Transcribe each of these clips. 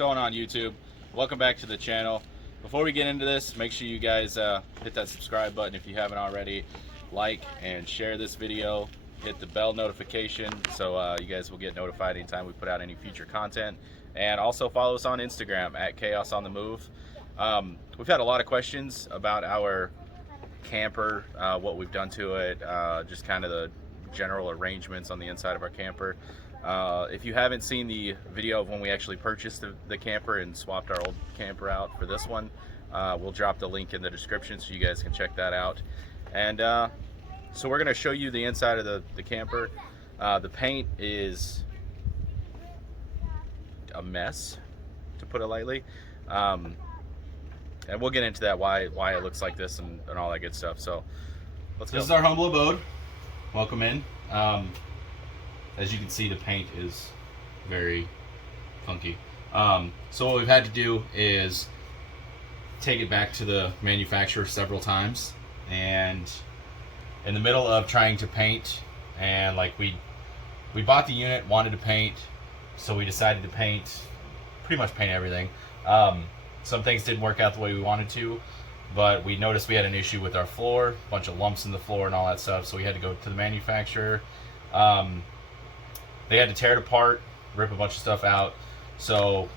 going on, YouTube? Welcome back to the channel. Before we get into this, make sure you guys hit that subscribe button if you haven't already. Like and share this video. Hit the bell notification so you guys will get notified anytime we put out any future content. And also follow us on Instagram at Chaos on the Move. We've had a lot of questions about our camper, what we've done to it, just kind of the general arrangements on the inside of our camper. If you haven't seen the video of when we actually purchased the camper and swapped our old camper out for this one, we'll drop the link in the description so you guys can check that out. And so we're going to show you the inside of the camper. The paint is a mess, to put it lightly. And we'll get into that, why it looks like this and all that good stuff. So let's go. This is our humble abode. Welcome in. As you can see, the paint is very funky. So what we've had to do is take it back to the manufacturer several times, and in the middle of trying to paint, and like we bought the unit, wanted to paint, so we decided to pretty much paint everything. Some things didn't work out the way we wanted to, but we noticed we had an issue with our floor, a bunch of lumps in the floor and all that stuff, so we had to go to the manufacturer. They had to tear it apart, rip a bunch of stuff out, so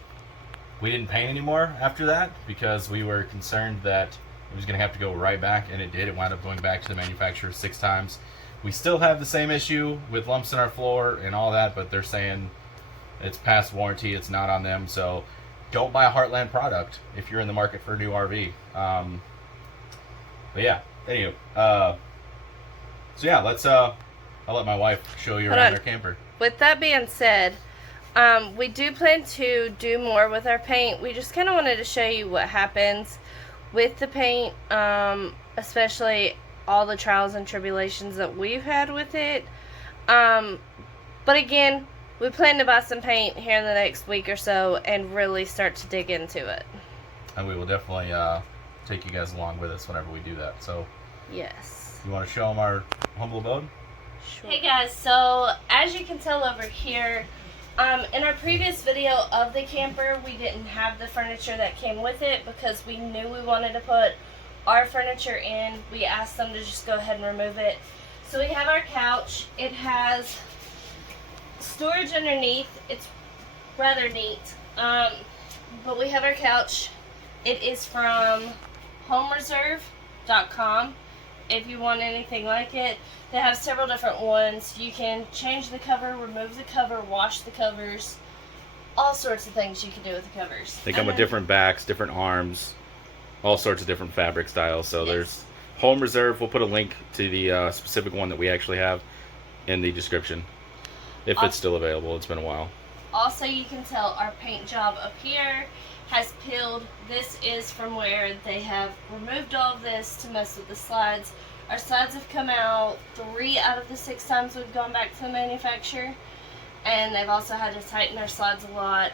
we didn't paint anymore after that because we were concerned that it was going to have to go right back, and it did. It wound up going back to the manufacturer 6 times. We still have the same issue with lumps in our floor and all that, but they're saying it's past warranty, it's not on them, so don't buy a Heartland product if you're in the market for a new RV. But yeah, anyway, so yeah, let's I'll let my wife show you around our camper. With that being said, we do plan to do more with our paint. We just kind of wanted to show you what happens with the paint, especially all the trials and tribulations that we've had with it. But again, we plan to buy some paint here in the next week or so and really start to dig into it. And we will definitely take you guys along with us whenever we do that. So yes. You want to show them our humble abode? Sure. Hey guys, so as you can tell over here, in our previous video of the camper, we didn't have the furniture that came with it because we knew we wanted to put our furniture in. We asked them to just go ahead and remove it. So we have our couch. It has storage underneath. It's rather neat. But we have our couch. It is from homereserve.com. If you want anything like it, they have several different ones. You can change the cover, remove the cover, wash the covers, all sorts of things you can do with the covers. They come with different backs, different arms, all sorts of different fabric styles. So yes. There's Home Reserve. We'll put a link to the specific one that we actually have in the description, if it's still available. It's been a while. Also, you can tell our paint job up here has peeled. This is from where they have removed all of this to mess with the slides. Our slides have come out 3 out of the 6 times we've gone back to the manufacturer, and they've also had to tighten our slides a lot.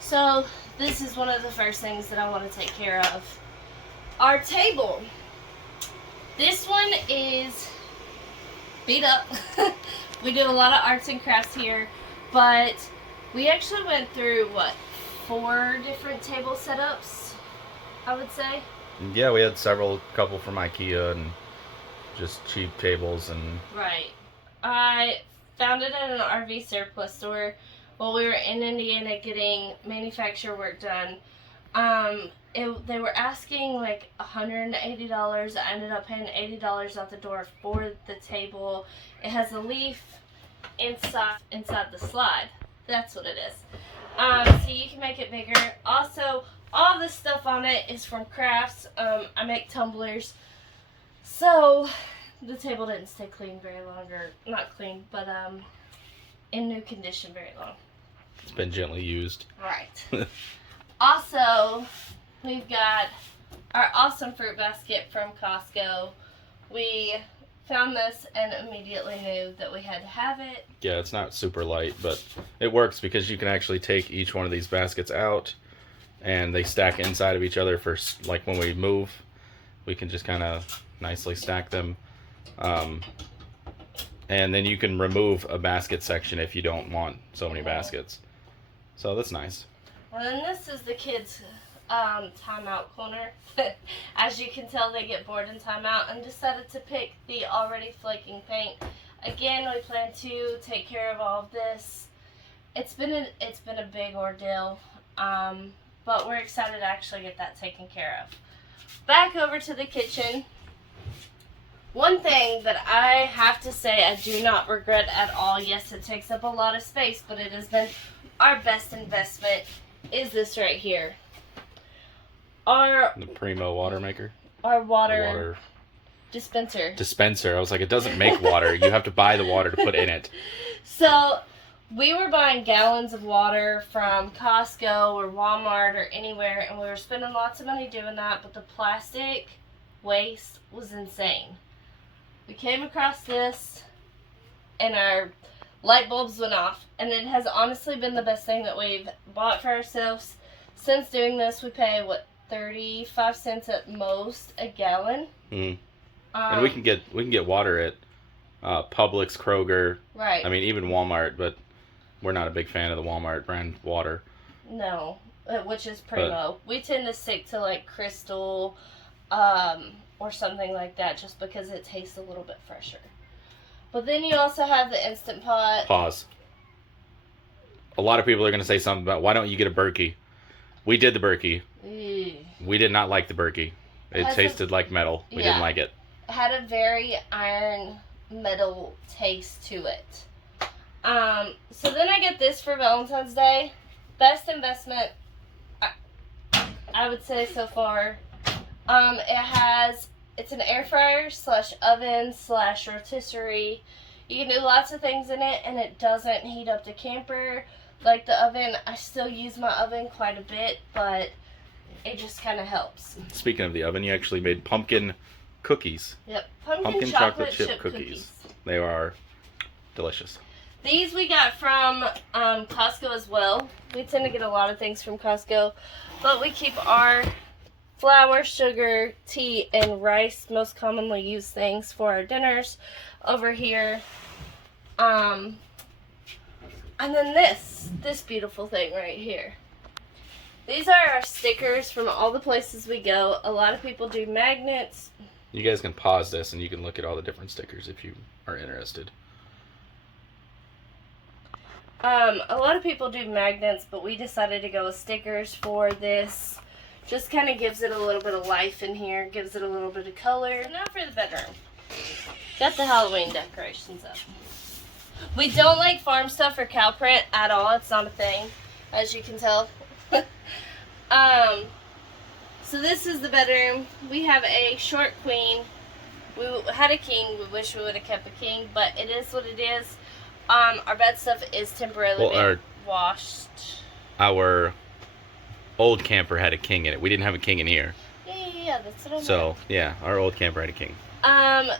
So this is one of the first things that I want to take care of. Our table. This one is beat up. We do a lot of arts and crafts here, but we actually went through, what, 4 different table setups, I would say. Yeah, we had couple from IKEA and just cheap tables and... Right. I found it at an RV surplus store while we were in Indiana getting manufacturer work done. They were asking like $180. I ended up paying $80 out the door for the table. It has a leaf inside the slide. That's what it is. So you can make it bigger. Also, all this stuff on it is from crafts. I make tumblers. So the table didn't stay clean very long, or not clean, but in new condition very long. It's been gently used. Right. Also, we've got our awesome fruit basket from Costco. We found this and immediately knew that we had to have it. Yeah, it's not super light, but it works because you can actually take each one of these baskets out and they stack inside of each other for, like, when we move, we can just kind of nicely stack them. And then you can remove a basket section if you don't want so many baskets. So that's nice. And then this is the kids' timeout corner. As you can tell, they get bored in timeout and decided to pick the already flaking paint. Again, we plan to take care of all of this. It's been a big ordeal, but we're excited to actually get that taken care of. Back over to the kitchen. One thing that I have to say I do not regret at all, yes, it takes up a lot of space, but it has been our best investment, is this right here. The Primo water maker? Our water dispenser. Dispenser. I was like, it doesn't make water. You have to buy the water to put in it. So, we were buying gallons of water from Costco or Walmart or anywhere, and we were spending lots of money doing that, but the plastic waste was insane. We came across this, and our light bulbs went off, and it has honestly been the best thing that we've bought for ourselves. Since doing this, we pay, 35 cents at most a gallon. Mm. And we can get water at Publix, Kroger. Right. I mean, even Walmart, but we're not a big fan of the Walmart brand water. No, which is Primo. We tend to stick to like Crystal, or something like that, just because it tastes a little bit fresher. But then you also have the Instant Pot. Pause. A lot of people are going to say something about, why don't you get a Berkey? We did the Berkey. We did not like the Berkey. It tasted like metal. We didn't like it. It had a very iron metal taste to it. So then I get this for Valentine's Day. Best investment, I would say so far. It's an air fryer / oven / rotisserie. You can do lots of things in it, and it doesn't heat up the camper like the oven. I still use my oven quite a bit, but it just kind of helps. Speaking of the oven, you actually made pumpkin cookies. Yep, pumpkin chocolate chip cookies. They are delicious. These we got from Costco as well. We tend to get a lot of things from Costco, but we keep our flour, sugar, tea, and rice, most commonly used things for our dinners, over here. And then this beautiful thing right here. These are our stickers from all the places we go. A lot of people do magnets. You guys can pause this and you can look at all the different stickers if you are interested. A lot of people do magnets, but we decided to go with stickers for this. Just kind of gives it a little bit of life in here, gives it a little bit of color. Now for the bedroom. Got the Halloween decorations up. We don't like farm stuff or cow print at all. It's not a thing, as you can tell. So this is the bedroom. We have a short queen. We had a king. We wish we would have kept a king, but it is what it is. Our bed stuff is temporarily being washed. Our old camper had a king in it. We didn't have a king in here. Yeah, that's what I meant. So, yeah, our old camper had a king.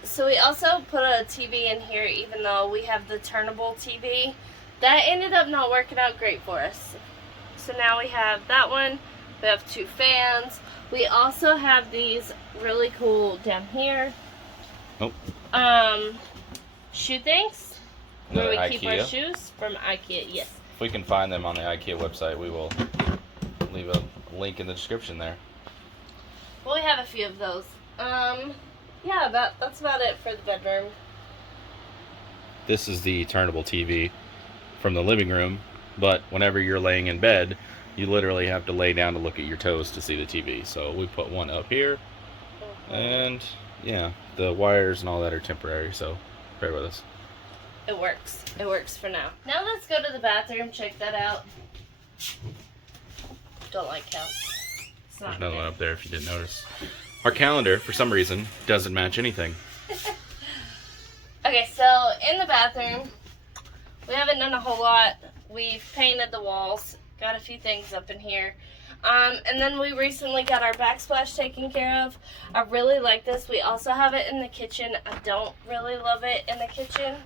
So we also put a TV in here, even though we have the turnable TV. That ended up not working out great for us. So now we have that one. We have 2 fans. We also have these really cool down here. Oh. Shoe things. Where we keep our shoes from IKEA, yes. If we can find them on the IKEA website, we will leave a link in the description there. Well, we have a few of those. Yeah, that's about it for the bedroom. This is the turnable TV from the living room, but whenever you're laying in bed, you literally have to lay down to look at your toes to see the TV. So we put one up here, and yeah, the wires and all that are temporary, so bear with us. It works. It works for now. Now let's go to the bathroom, check that out. Don't like cows. There's another one up there if you didn't notice. Our calendar, for some reason, doesn't match anything. Okay, so in the bathroom, we haven't done a whole lot. We've painted the walls, got a few things up in here. And then we recently got our backsplash taken care of. I really like this. We also have it in the kitchen. I don't really love it in the kitchen.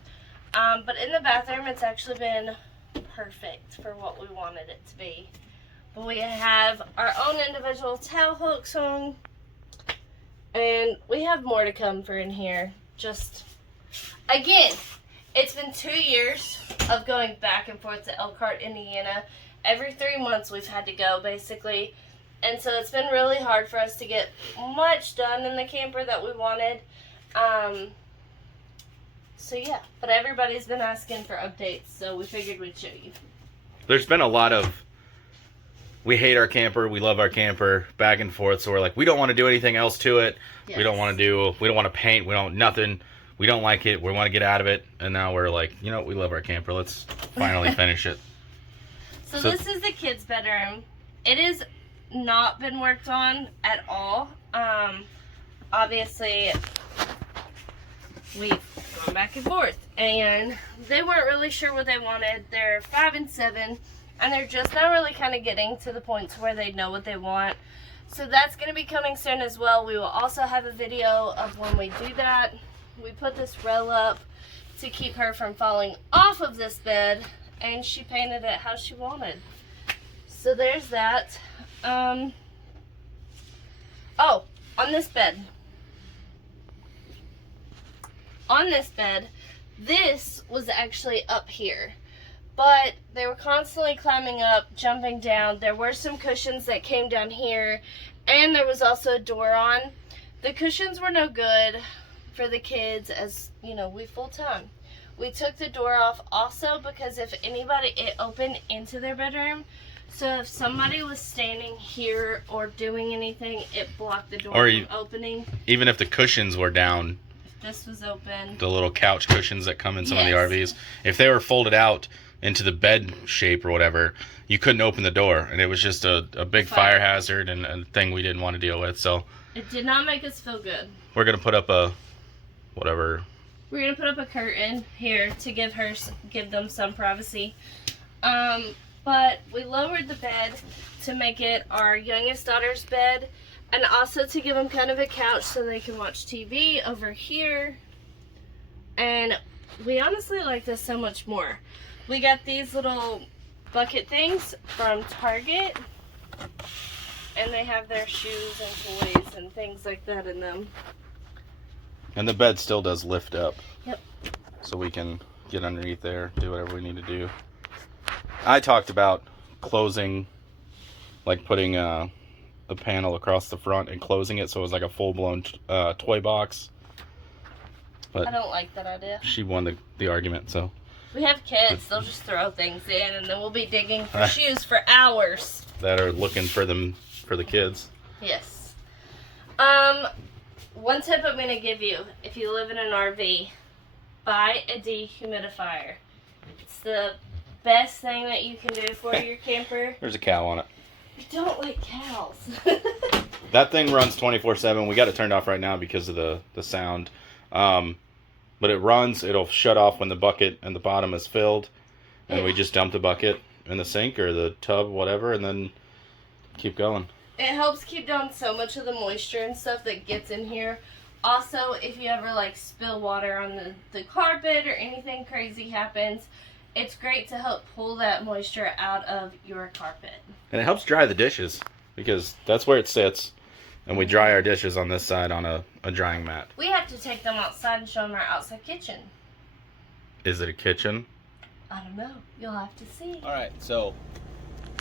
But in the bathroom, it's actually been perfect for what we wanted it to be. But we have our own individual towel hooks on. And we have more to come for in here. Just, again, it's been 2 years of going back and forth to Elkhart, Indiana. every 3 months we've had to go, basically. And so it's been really hard for us to get much done in the camper that we wanted. So yeah, but everybody's been asking for updates, so we figured we'd show you. There's been a lot of, we hate our camper, we love our camper, back and forth. So we're like, we don't want to do anything else to it. Yes. We don't want to paint, we don't, nothing. We don't like it, we want to get out of it. And now we're like, you know, we love our camper. Let's finally finish it. So this is the kids' bedroom. It has not been worked on at all. Obviously, we've gone back and forth, and they weren't really sure what they wanted. They're 5 and 7, and they're just now really kind of getting to the point where they know what they want. So that's going to be coming soon as well. We will also have a video of when we do that. We put this rail up to keep her from falling off of this bed, and she painted it how she wanted. So there's that. Oh, on this bed. On this bed, this was actually up here. But they were constantly climbing up, jumping down. There were some cushions that came down here, and there was also a door on. The cushions were no good for the kids, as you know, we full-time. We took the door off also because if anybody, it opened into their bedroom. So if somebody was standing here or doing anything, it blocked the door from opening. Even if the cushions were down, if this was open, the little couch cushions that come in some of the RVs, if they were folded out into the bed shape or whatever, you couldn't open the door, and it was just a big fire hazard and a thing we didn't want to deal with. So it did not make us feel good. We're gonna put up a whatever. We're gonna put up a curtain here to give them some privacy. But we lowered the bed to make it our youngest daughter's bed, and also to give them kind of a couch so they can watch TV over here. And we honestly like this so much more. We got these little bucket things from Target, and they have their shoes and toys and things like that in them. And the bed still does lift up. Yep. So we can get underneath there, do whatever we need to do. I talked about closing, like putting a panel across the front and closing it so it was like a full-blown toy box. But I don't like that idea. She won the argument, so. We have kids, they'll just throw things in, and then we'll be digging for shoes for hours. That are looking for them, for the kids. Yes. One tip I'm going to give you, if you live in an RV, buy a dehumidifier. It's the best thing that you can do for your camper. There's a cow on it. I don't like cows. That thing runs 24/7. We got it turned off right now because of the sound. But it runs, it'll shut off when the bucket and the bottom is filled. And we just dump the bucket in the sink or the tub, whatever, and then keep going. It helps keep down so much of the moisture and stuff that gets in here. Also, if you ever like spill water on the carpet or anything crazy happens, it's great to help pull that moisture out of your carpet. And it helps dry the dishes because that's where it sits. And we dry our dishes on this side on a drying mat. We have to take them outside and show them our outside kitchen. Is it a kitchen? I don't know. You'll have to see. All right, so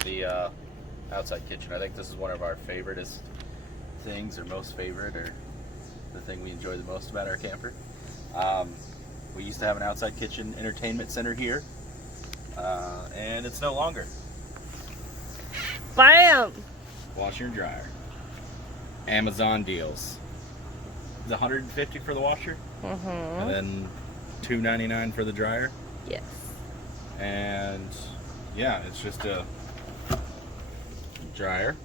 the outside kitchen. I think this is one of our favoriteest things, or most favorite, or the thing we enjoy the most about our camper. We used to have an outside kitchen entertainment center here, and it's no longer. Bam! Washer and dryer. Amazon deals. It's $150 for the washer, and then $2.99 for the dryer. Yes. And yeah, it's just a dryer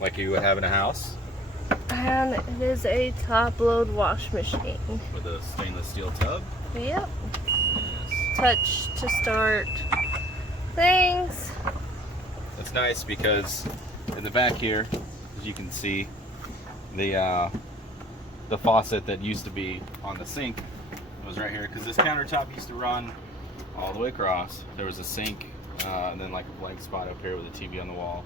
like you would have in a house. And it is a top-load wash machine with a stainless steel tub. Yep. Yes. Touch to start things. It's nice because in the back here, as you can see, the faucet that used to be on the sink was right here, because this countertop used to run all the way across. There was a sink and then like a blank spot up here with a TV on the wall.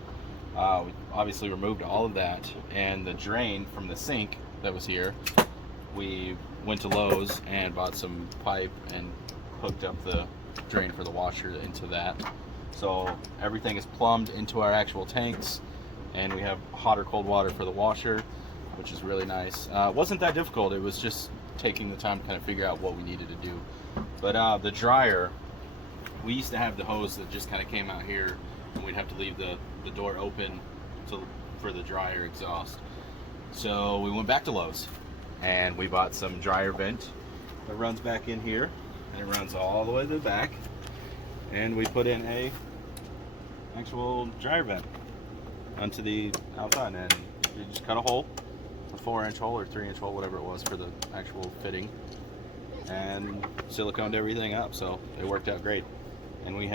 We obviously removed all of that, and the drain from the sink that was here, we went to Lowe's and bought some pipe and hooked up the drain for the washer into that. So everything is plumbed into our actual tanks, and we have hot or cold water for the washer, which is really nice. It wasn't that difficult. It was just taking the time to kind of figure out what we needed to do. But the dryer, we used to have the hose that just kind of came out here, and we'd have to leave the door open for the dryer exhaust. So we went back to Lowe's, and we bought some dryer vent that runs back in here, and it runs all the way to the back. And we put in a actual dryer vent onto the outside, and you just cut a hole, a 4-inch hole or 3-inch hole, whatever it was, for the actual fitting, and siliconed everything up, so it worked out great. And we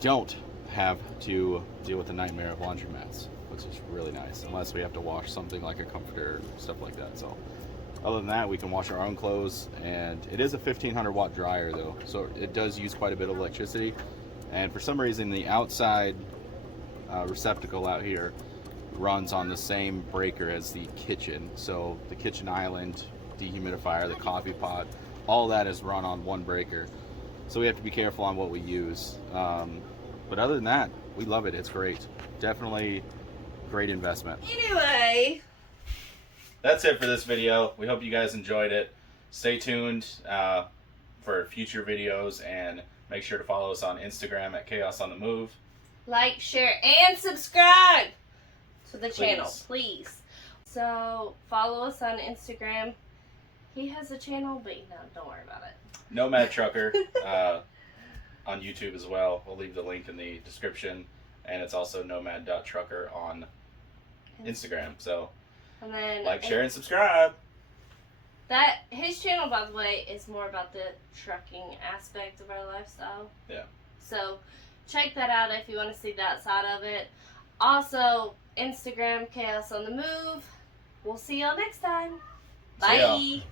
don't have to deal with the nightmare of laundromats, which is really nice, unless we have to wash something like a comforter or stuff like that. So other than that, we can wash our own clothes, and it is a 1500 watt dryer though, so it does use quite a bit of electricity. And for some reason, the outside receptacle out here runs on the same breaker as the kitchen. So the kitchen island, dehumidifier, the coffee pot, all that is run on one breaker. So we have to be careful on what we use. But other than that, we love it. It's great. Definitely great investment. Anyway, that's it for this video. We hope you guys enjoyed it. Stay tuned for future videos, and make sure to follow us on Instagram at Chaos on the Move. like, share, and subscribe to the channel, please. So follow us on Instagram. He has a channel, but no, don't worry about it. Nomad Trucker on YouTube as well. We'll leave the link in the description, and it's also nomad.trucker on Instagram. So and then like, share, and subscribe. That his channel, by the way, is more about the trucking aspect of our lifestyle. Yeah. So check that out if you want to see that side of it. Also, Instagram, Chaos on the Move. We'll see y'all next time. See y'all. Bye.